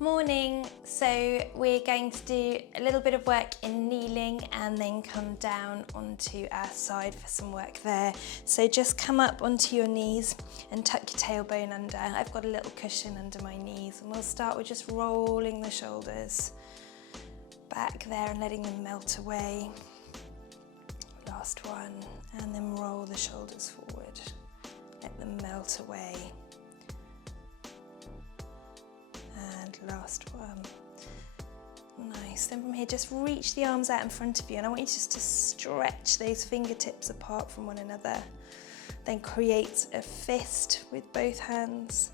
Morning. So we're going to do a little bit of work in kneeling and then come down onto our side for some work there. So just come up onto your knees and tuck your tailbone under. I've got a little cushion under my knees, and we'll start with just rolling the shoulders back there and letting them melt away. Last one, and then roll the shoulders forward. Let them melt away. And last one. Nice. Then from here, just reach the arms out in front of you, and I want you just to stretch those fingertips apart from one another. Then create a fist with both hands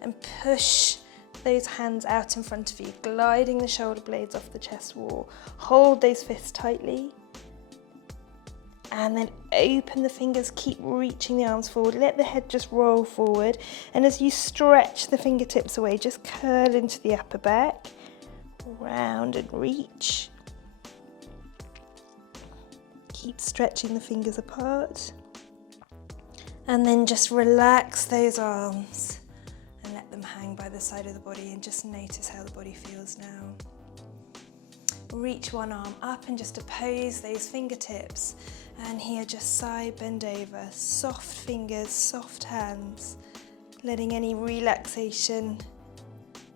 and push those hands out in front of you, gliding the shoulder blades off the chest wall. Hold those fists tightly. And then open the fingers, keep reaching the arms forward. Let the head just roll forward. And as you stretch the fingertips away, just curl into the upper back. Round and reach. Keep stretching the fingers apart. And then just relax those arms and let them hang by the side of the body, and just notice how the body feels now. Reach one arm up and just oppose those fingertips. And here, just side bend over, soft fingers, soft hands, letting any relaxation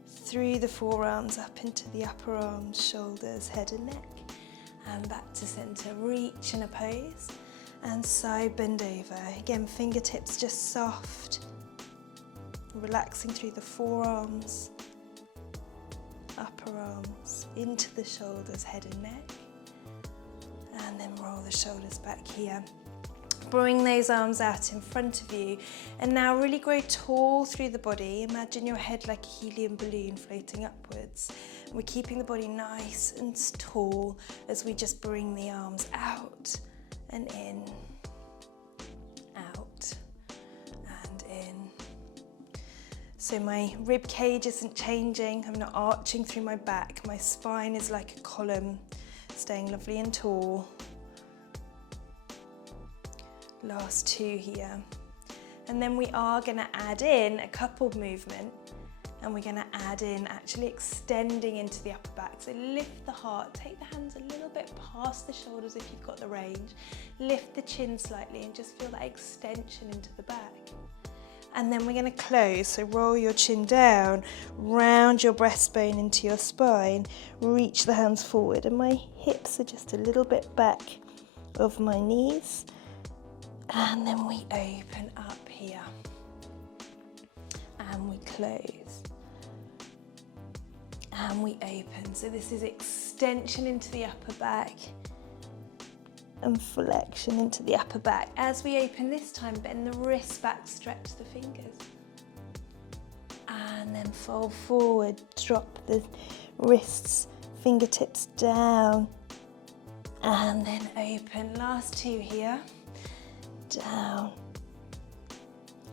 through the forearms up into the upper arms, shoulders, head and neck. And back to center, reach and oppose, and side bend over. Again, fingertips just soft, relaxing through the forearms, upper arms, into the shoulders, head and neck. And then roll the shoulders back here. Bring those arms out in front of you. And now really grow tall through the body. Imagine your head like a helium balloon floating upwards. We're keeping the body nice and tall as we just bring the arms out and in, out and in. So my rib cage isn't changing. I'm not arching through my back. My spine is like a column, staying lovely and tall. Last two here. And then we are going to add in a coupled movement, and we're going to add in actually extending into the upper back. So lift the heart, take the hands a little bit past the shoulders if you've got the range. Lift the chin slightly and just feel that extension into the back. And then we're going to close, so roll your chin down, round your breastbone into your spine, reach the hands forward, and my hips are just a little bit back of my knees. And then we open up here, and we close, and we open. So this is extension into the upper back, and flexion into the upper back. As we open this time, bend the wrists back, stretch the fingers. And then fold forward, drop the wrists, fingertips down. And then open, last two here. Down.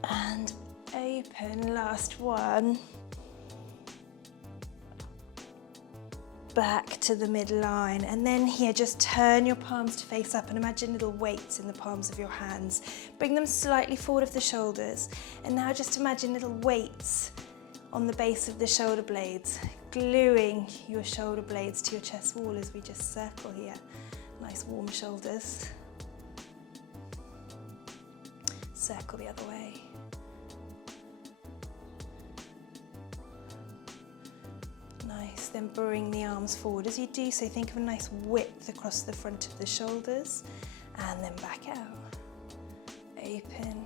And open, last one. Back to the midline, and then here just turn your palms to face up and imagine little weights in the palms of your hands. Bring them slightly forward of the shoulders, and now just imagine little weights on the base of the shoulder blades, gluing your shoulder blades to your chest wall as we just circle here. Nice warm shoulders. Circle the other way. Nice, then bring the arms forward. As you do so, think of a nice width across the front of the shoulders, and then back out. Open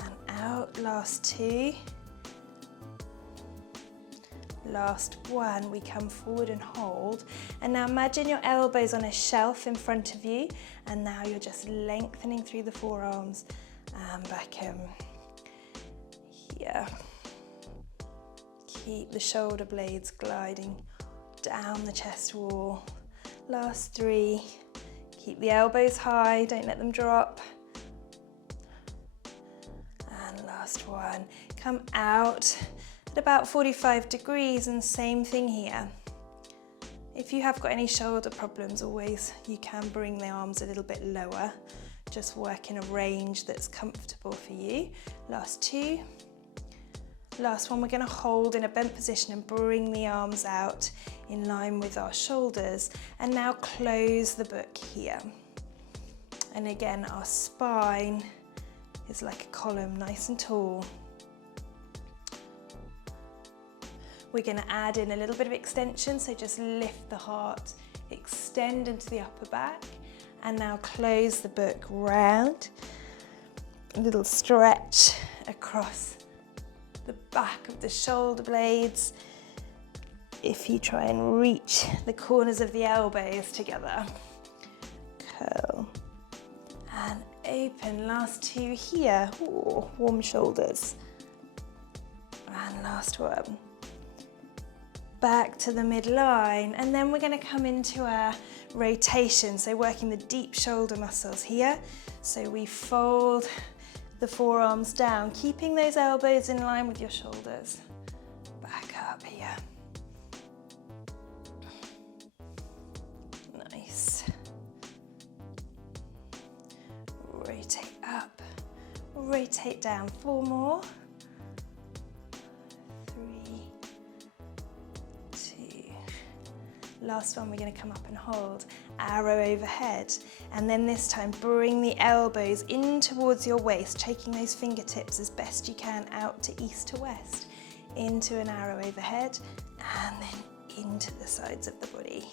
and out. Last two. Last one. We come forward and hold. And now imagine your elbows on a shelf in front of you, and now you're just lengthening through the forearms and back in. Here. Keep the shoulder blades gliding down the chest wall. Last three. Keep the elbows high, don't let them drop. And last one. Come out at about 45 degrees, and same thing here. If you have got any shoulder problems, always you can bring the arms a little bit lower. Just work in a range that's comfortable for you. Last two. Last one, we're going to hold in a bent position and bring the arms out in line with our shoulders. And now close the book here. And again, our spine is like a column, nice and tall. We're going to add in a little bit of extension, so just lift the heart, extend into the upper back, and now close the book round. A little stretch across the back of the shoulder blades. If you try and reach the corners of the elbows together. Curl and open. Last two here. Ooh, warm shoulders. And last one. Back to the midline, and then we're going to come into our rotation, so working the deep shoulder muscles here. So we fold the forearms down, keeping those elbows in line with your shoulders. Back up here. Nice. Rotate up, rotate down. 4 more. 3, 2. Last one, we're going to come up and hold. Arrow overhead, and then this time bring the elbows in towards your waist, taking those fingertips as best you can out to east to west, into an arrow overhead, and then into the sides of the body.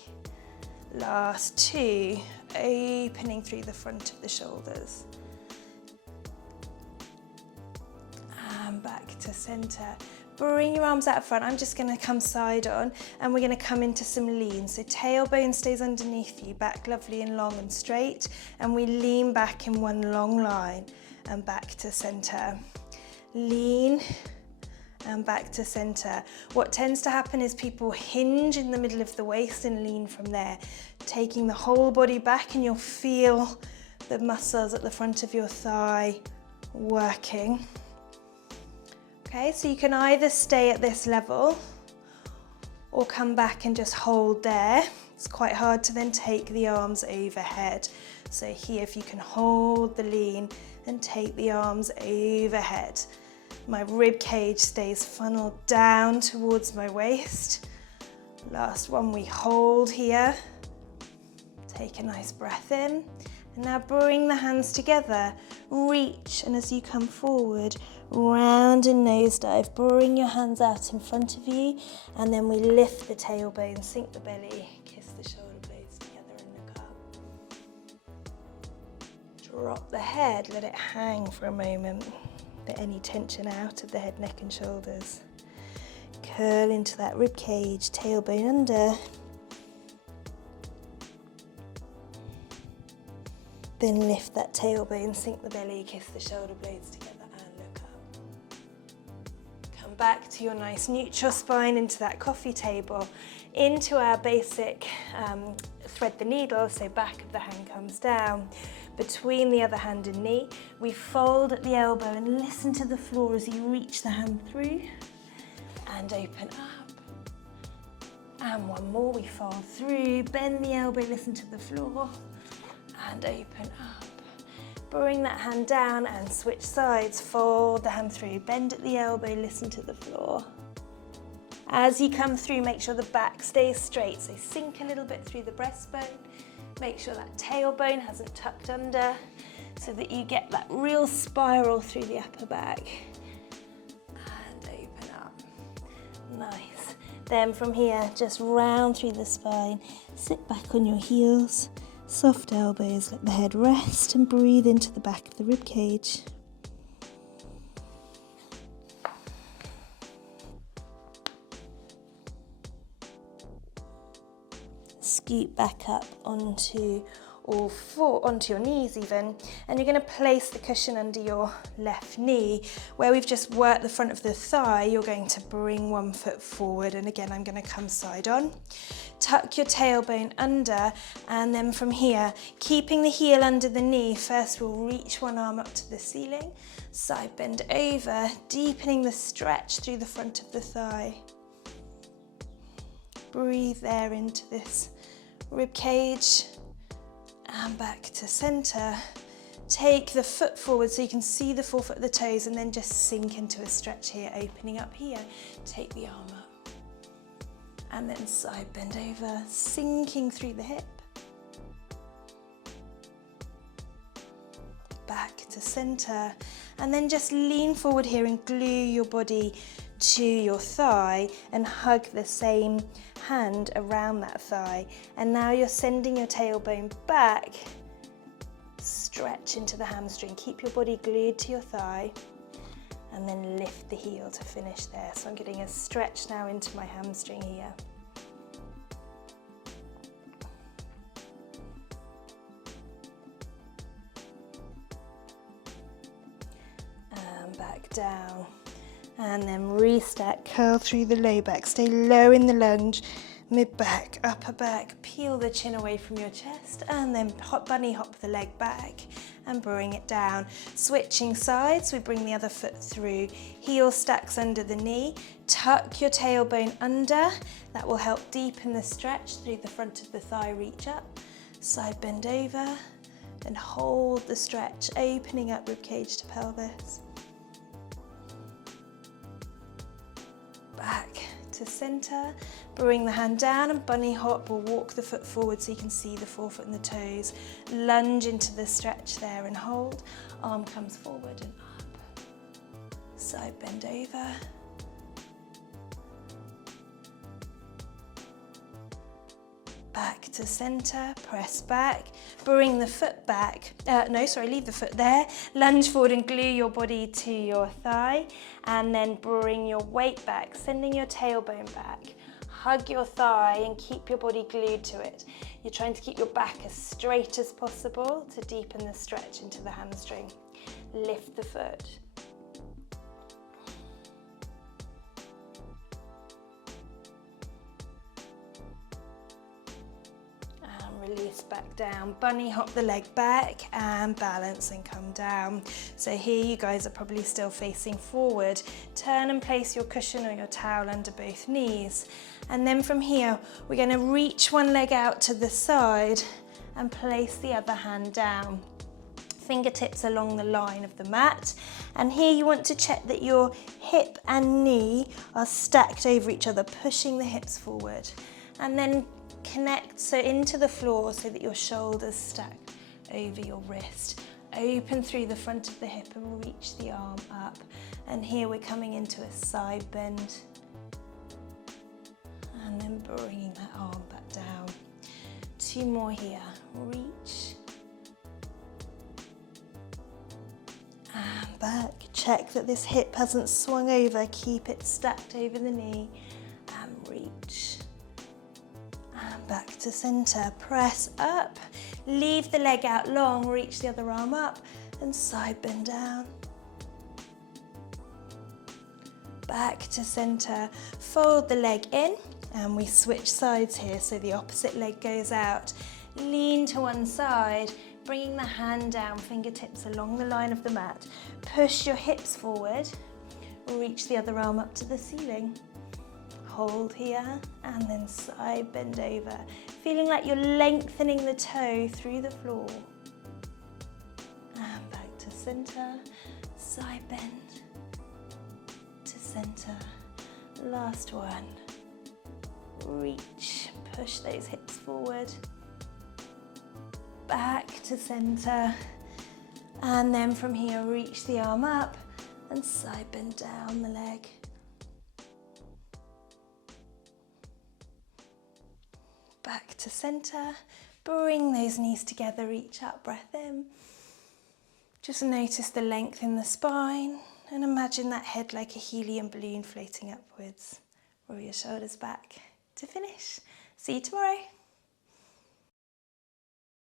Last 2, opening through the front of the shoulders. And back to center. Bring your arms out front. I'm just going to come side on, and we're going to come into some lean. So tailbone stays underneath you, back lovely and long and straight, and we lean back in one long line and back to center. Lean and back to center. What tends to happen is people hinge in the middle of the waist and lean from there, taking the whole body back, and you'll feel the muscles at the front of your thigh working. Okay, so you can either stay at this level or come back and just hold there. It's quite hard to then take the arms overhead. So here, if you can hold the lean and take the arms overhead. My rib cage stays funneled down towards my waist. Last one, we hold here. Take a nice breath in. And now bring the hands together, reach, and as you come forward, round and nosedive. Bring your hands out in front of you, and then we lift the tailbone, sink the belly, kiss the shoulder blades together and look up. Drop the head, let it hang for a moment. Let any tension out of the head, neck and shoulders. Curl into that rib cage, tailbone under. Then lift that tailbone, sink the belly, kiss the shoulder blades together and look up. Come back to your nice neutral spine, into that coffee table, into our basic thread the needle, so back of the hand comes down. Between the other hand and knee, we fold at the elbow and listen to the floor as you reach the hand through and open up. And one more, we fold through, bend the elbow, listen to the floor. And open up. Bring that hand down and switch sides. Fold the hand through, bend at the elbow, listen to the floor. As you come through, make sure the back stays straight. So sink a little bit through the breastbone. Make sure that tailbone hasn't tucked under so that you get that real spiral through the upper back. And open up. Nice. Then from here, just round through the spine. Sit back on your heels. Soft elbows, let the head rest and breathe into the back of the rib cage. Scoot back up onto onto your knees even, and you're going to place the cushion under your left knee. Where we've just worked the front of the thigh, you're going to bring one foot forward, and again I'm going to come side on. Tuck your tailbone under, and then from here, keeping the heel under the knee, first we'll reach one arm up to the ceiling, side bend over, deepening the stretch through the front of the thigh. Breathe there into this rib cage. And back to center. Take the foot forward so you can see the forefoot of the toes, and then just sink into a stretch here, opening up here. Take the arm up. And then side bend over, sinking through the hip. Back to center. And then just lean forward here and glue your body to your thigh and hug the same hand around that thigh. And now you're sending your tailbone back. Stretch into the hamstring. Keep your body glued to your thigh, and then lift the heel to finish there. So I'm getting a stretch now into my hamstring here. And back down. And then restack, curl through the low back. Stay low in the lunge. Mid back, upper back, peel the chin away from your chest, and then bunny hop the leg back and bring it down. Switching sides, we bring the other foot through. Heel stacks under the knee. Tuck your tailbone under. That will help deepen the stretch through the front of the thigh. Reach up, side bend over, and hold the stretch, opening up ribcage to pelvis. Back to center. Bring the hand down and bunny hop, or walk the foot forward so you can see the forefoot and the toes. Lunge into the stretch there and hold. Arm comes forward and up. Side bend over. Back to center, press back, bring the foot back, leave the foot there, lunge forward and glue your body to your thigh, and then bring your weight back, sending your tailbone back. Hug your thigh and keep your body glued to it. You're trying to keep your back as straight as possible to deepen the stretch into the hamstring. Lift the foot. Release back down, bunny hop the leg back and balance and come down. So here you guys are probably still facing forward. Turn and place your cushion or your towel under both knees. And then from here, we're going to reach one leg out to the side and place the other hand down. Fingertips along the line of the mat. And here you want to check that your hip and knee are stacked over each other, pushing the hips forward. And then connect into the floor so that your shoulders stack over your wrist. Open through the front of the hip and reach the arm up. And here we're coming into a side bend. And then bringing that arm back down. 2 more here. Reach. And back. Check that this hip hasn't swung over. Keep it stacked over the knee. And reach. Back to center, press up, leave the leg out long, reach the other arm up and side bend down. Back to center, fold the leg in and we switch sides here so the opposite leg goes out. Lean to one side, bringing the hand down, fingertips along the line of the mat. Push your hips forward, reach the other arm up to the ceiling. Hold here and then side bend over, feeling like you're lengthening the toe through the floor. And back to center, side bend to center. Last one. Reach, push those hips forward. Back to center. And then from here, reach the arm up and side bend down the leg. Back to center, bring those knees together, reach up, breath in. Just notice the length in the spine and imagine that head like a helium balloon floating upwards. Roll your shoulders back to finish. See you tomorrow.